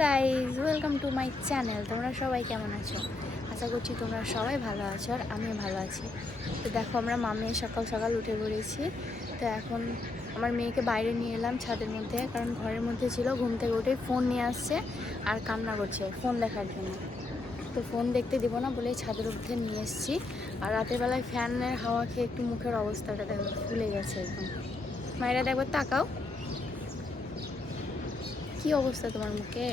Guys welcome to my channel তোমরা সবাই কেমন আছো? আশা করছি তোমরা সবাই ভালো আছো আর আমিও ভালো আছি। তো দেখো, আমরা মামে সকাল সকাল উঠে পড়েছি। তো এখন আমার মেয়েকে বাইরে নিয়ে এলাম ছাদের মধ্যে, কারণ ঘরের মধ্যে ছিল, ঘুম থেকে উঠে ফোন নিয়ে আসছে আর কান্না করছে, ফোন দেখার জন্য। তো ফোন দেখতে দিব না বলে ছাদের মধ্যে নিয়ে এসেছি। আর রাতের বেলায় ফ্যানের হাওয়া খেয়ে একটু মুখের অবস্থাটা দেখো, ফুলে গেছে একদম। মায়েরা দেখো তাকাও। কি অবস্থা তোমার মুখে?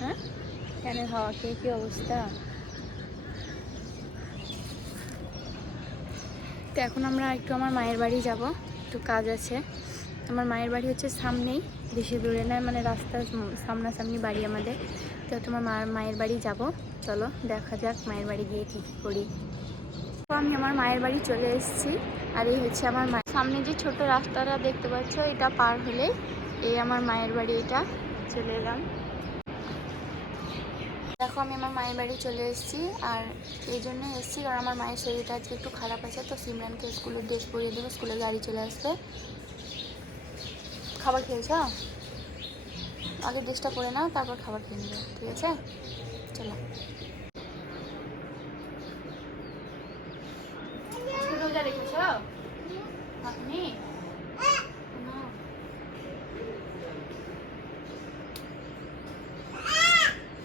হ্যাঁ? ফ্যানের হাওয়া খেয়ে কি অবস্থা? তো এখন আমরা একটু আমার মায়ের বাড়ি যাব, একটু কাজ আছে। আমার মায়ের বাড়ি হচ্ছে সামনেই বেশি দূরে নয় মানে রাস্তার সামনাসামনি বাড়ি আমাদের। তো তোমার মার মায়ের বাড়ি যাব। চলো, দেখা যাক মায়ের বাড়ি গিয়ে কী কী করি। তো আমি আমার মায়ের বাড়ি চলে এসেছি, আর এই হচ্ছে আমার মায়ের সামনে যে ছোট রাস্তাটা দেখতে পাচ্ছ, এটা পার হলে এই আমার মায়ের বাড়ি এটা, চলে এলাম। দেখো, আমি আমার মায়ের বাড়ি চলে এসেছি, আর এই জন্য এসেছি, কারণ আমার মায়ের শরীরটা আজকে একটু খারাপ আছে, তো সিমরানকে স্কুলের ড্রেস পরিয়ে দেবো, স্কুলে গাড়ি চলে আসবে। খাবার খেয়েছ? আগে ড্রেসটা করে নাও, তারপর খাবার খেয়ে নেবে, ঠিক আছে? চলো রোজা রেখেছ আপনি না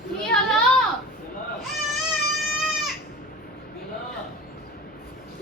কি হলো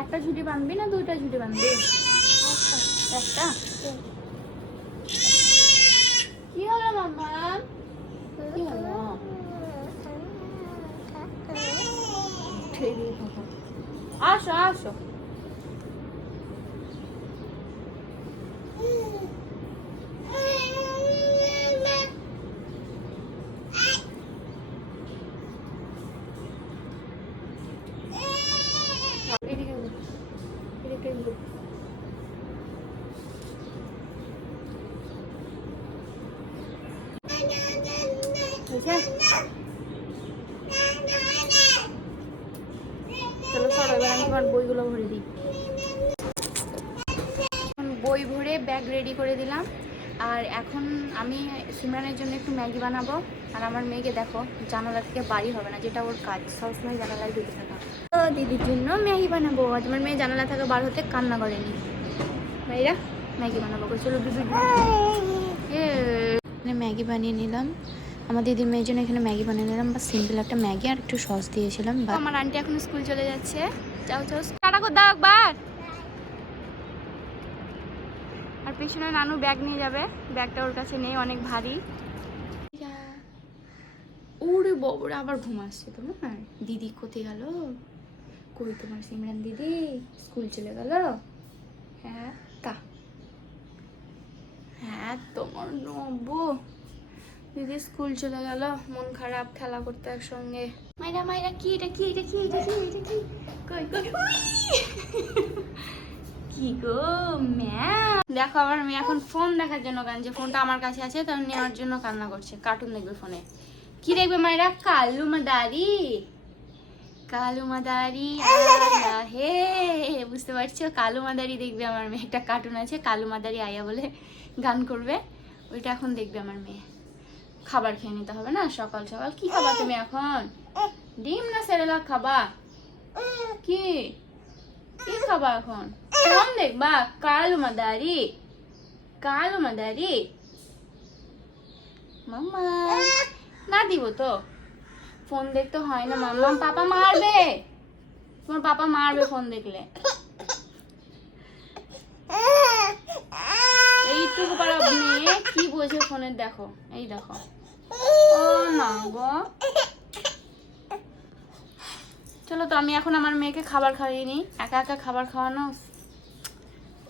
একটা ঝুটি বানবি না দুইটা ঝুটি বানবি? একটা কি হলো মাম্মা? কি হলো? আসো আসো এদিকে ঘুর। এদিকে ঘুর। হয়েছে? আমি বইগুলো ভরে বই ভরে ব্যাগ রেডি করে দিলাম। আর এখন আমি সিমরানের জন্য একটু ম্যাগি বানাবো। আর আমার মেয়েকে দেখো জানালা থেকে বাড়ি হবে না, যেটা ওর কাজ। সবসময় জানালায় ঢুকে থাকা তো দিদির জন্য ম্যাগি বানাবো। আর তোমার মেয়ে জানালা থেকে বার হতে কান্না করেনি। মেয়েরা ম্যাগি বানাবো। চলো বিবি ম্যাগি বানিয়ে নিলাম। আমার দিদির মেয়ের জন্য এখানে ম্যাগি বানিয়ে নিলাম। বা সিম্পল একটা ম্যাগি আর একটু সস দিয়েছিলাম। আমার আন্টি এখন স্কুল চলে যাচ্ছে। যাও যাও টাটা করে দাও একবার। আর পিছনে নানু ব্যাগ নিয়ে যাবে। ব্যাগটা ওর কাছে নেই অনেক ভারী। ওরে বাবরে আবার ঘুম আসছে তোমার দিদি কোথায় গেল? কই তোমার সিমরান দিদি স্কুল চলে গেল। হ্যাঁ তা। হ্যাঁ তোমার নব্বু দিদি স্কুল চলে গেল, মন খারাপ খেলা করতে একসঙ্গে। মাইরা মাইরা, কি এটা কি এটা কি এটা কি এটা, কি? কই কই কি গো, ম্যাম? দেখো, আমার মেয়ে এখন ফোন দেখার জন্য কাঁদছে ফোনটা আমার কাছে আছে তার নেওয়ার জন্য কান্না করছে। কার্টুন দেখবে ফোনে। কি দেখবে মায়েরা কালু মাদারি। কালু মাদারি আয়া হে বুঝতে পারছ? কালু মাদারি দেখবে আমার মেয়ে। একটা কার্টুন আছে কালু মাদারি আয়া বলে গান করবে। ওইটা এখন দেখবে আমার মেয়ে। খাবার খেয়ে নিতে হবে না? সকাল সকাল কি খাবা তুমি এখন? ডিম না সেরেলাক খাবা? কি? কি খাবা এখন? ফোন দেখবা কালু মাদারি কালু মাদারি। মাম্মা না দিব তো? ফোন দেখতে হয় না মাম্মা পাপা মারবে। তোমার পাপা মারবে ফোন দেখলে। এইটুকু পারা মেয়ে কি বোঝে ফোনের দেখো। এই দেখো। ও না গো। চলো তো, আমি এখন আমার মেয়েকে খাবার খাইয়ে নিই। একা একা খাবার খাওয়ানো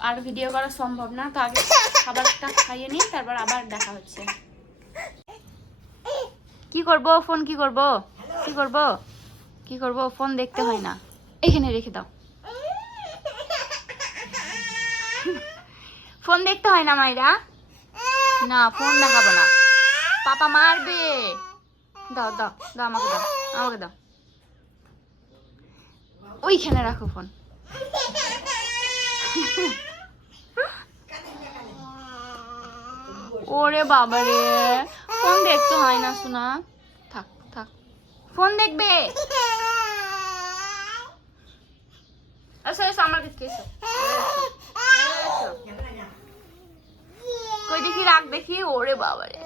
আর ভিডিও করা সম্ভব না। তো আগে খাবারটা খাইয়ে নিই, তারপর আবার দেখা হচ্ছে। কি করব? ফোন কি করব? কি করব? কি করব? ফোন দেখতে হয় না। এখানে রেখে দাও। ফোন দেখতে হয় না মাইরা না, ফোন দেখাবো না। পাপা মারবে। দাও দাও দাও আমাকে দাও আমাকে দাও। ওইখানে রাখো ফোন। ওরে বাবা রে ফোন দেখতে হয় না শোনা থাক থাক। ফোন দেখবে? আচ্ছা এসো আমার দিকে এসো। কই দেখি, রাগ দেখি? ওরে বাবা রে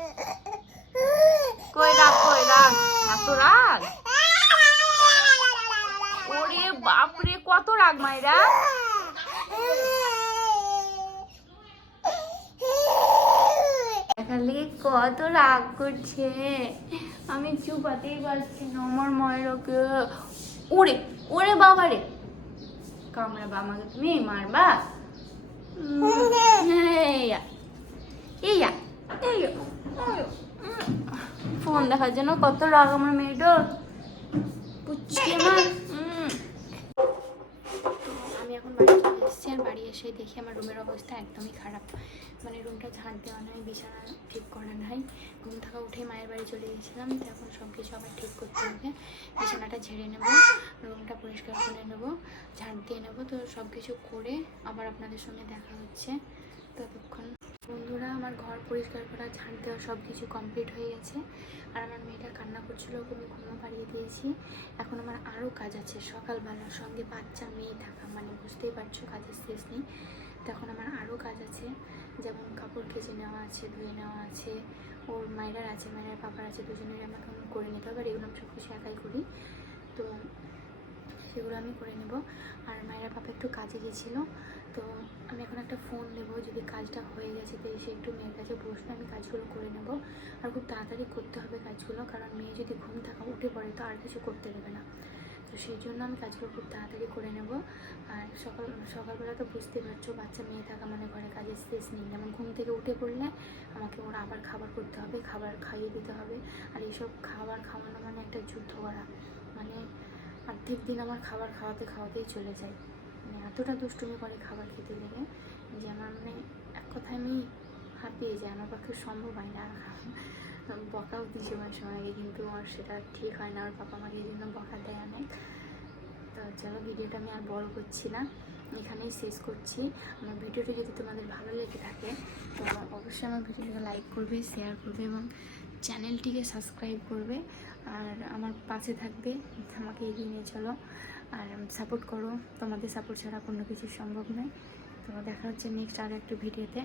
কই রাগ কই রাগ? এত রাগ? ওরে বাপরে, কত রাগ মাইরা। দেখালে কত রাগ করছে। আমি চুপাতেই পারছি না আমার মায়েরকে ওরে ওরে বাবা রে। কামড়াবা আমাকে তুমি মারবা। ফোন দেখার জন্য কত রাগ আমার উম। আমি এখন বাড়ি এসেছি আর বাড়ি এসে দেখি আমার রুমের অবস্থা একদমই খারাপ। মানে রুমটা ঝাঁট দেওয়া নাই, বিছানা ঠিক করা নাই। ঘুম থাকা উঠে মায়ের বাড়ি চলে গেছিলাম, তো এখন সব কিছু আবার ঠিক করতে হবে। বিছানাটা ঝেড়ে নেব, রুমটা পরিষ্কার করে নেব ঝাঁট দিয়ে নেব, তো সব কিছু করে আবার আপনাদের সঙ্গে দেখা হচ্ছে ততক্ষণ। বন্ধুরা আমার ঘর পরিষ্কার করা ঝাঁট দেওয়া সব কিছু কমপ্লিট হয়ে গেছে। আর আমার মেয়েটা কান্না করছিল, ওকে আমি ঘুমো পাড়িয়ে দিয়েছি। এখন আমার আরও কাজ আছে সকালবেলার সঙ্গে বাচ্চা, মেয়ে থাকা মানে বুঝতেই পারছ, কাজের শেষ নেই। তখন আমার আরও কাজ আছে, যেমন কাপড় কেচে নেওয়া আছে, ধুয়ে নেওয়া আছে। ওর মায়েরার আছে, মায়ের পাপার আছে দুজনের আমাকে করে নিতে হবে, আর এগুলো আমি সব কিছু একাই করি। তো সেগুলো আমি করে নেব। আর মায়েরা পাপা একটু কাজে গেছিল, তো আমি এখন একটা ফোন নেব, যদি কাজটা হয়ে গেছে তো এসে একটু মেয়ের কাছে বসলে আমি কাজগুলো করে নেব। আর খুব তাড়াতাড়ি করতে হবে কাজগুলো, কারণ মেয়ে যদি ঘুম থাকা, উঠে পড়ে তো আর কিছু করতে দেবে না। তো সেই জন্য আমি কাজগুলো খুব তাড়াতাড়ি করে নেব। আর সকাল, সকালবেলা তো বুঝতে পারছ, বাচ্চা মেয়ে থাকা মানে ঘরে কাজের শেষ নেই। যেমন ঘুম থেকে উঠে পড়লে আমাকে ওরা আবার খাবার করতে হবে, খাবার খাইয়ে দিতে হবে। আর এইসব খাবার খাওয়ানো মানে একটা যুদ্ধ করা। মানে অর্ধেক দিন আমার খাবার খাওয়াতে খাওয়াতেই চলে যায়। মানে এতটা দুষ্টুমি করে খাবার খেতে দিলে যে আমার মানে এক কথায় আমি হাঁপিয়ে যাই, আমার পক্ষে সম্ভব হয় না। বকাও দিয়েছে মাঝে সময় কিন্তু আমার সেটা ঠিক হয় না, আমার বাবা আমাকে এই জন্য বকা দেয় অনেক। তো চলো, ভিডিওটা আমি আর বড় করছি না, এখানেই শেষ করছি। আমার ভিডিওটি যদি তোমাদের ভালো লেগে থাকে তো অবশ্যই আমার ভিডিওটাকে লাইক করবে শেয়ার করবে এবং চ্যানেলটিকে সাবস্ক্রাইব করবে আর আমার পাশে থাকবে, আমাকে এগিয়ে নিয়ে চলো। আর সাপোর্ট করো, তোমাদের সাপোর্ট ছাড়া কোনো কিছু সম্ভব নয়। তো দেখা হচ্ছে নেক্সট আরও একটু ভিডিওতে।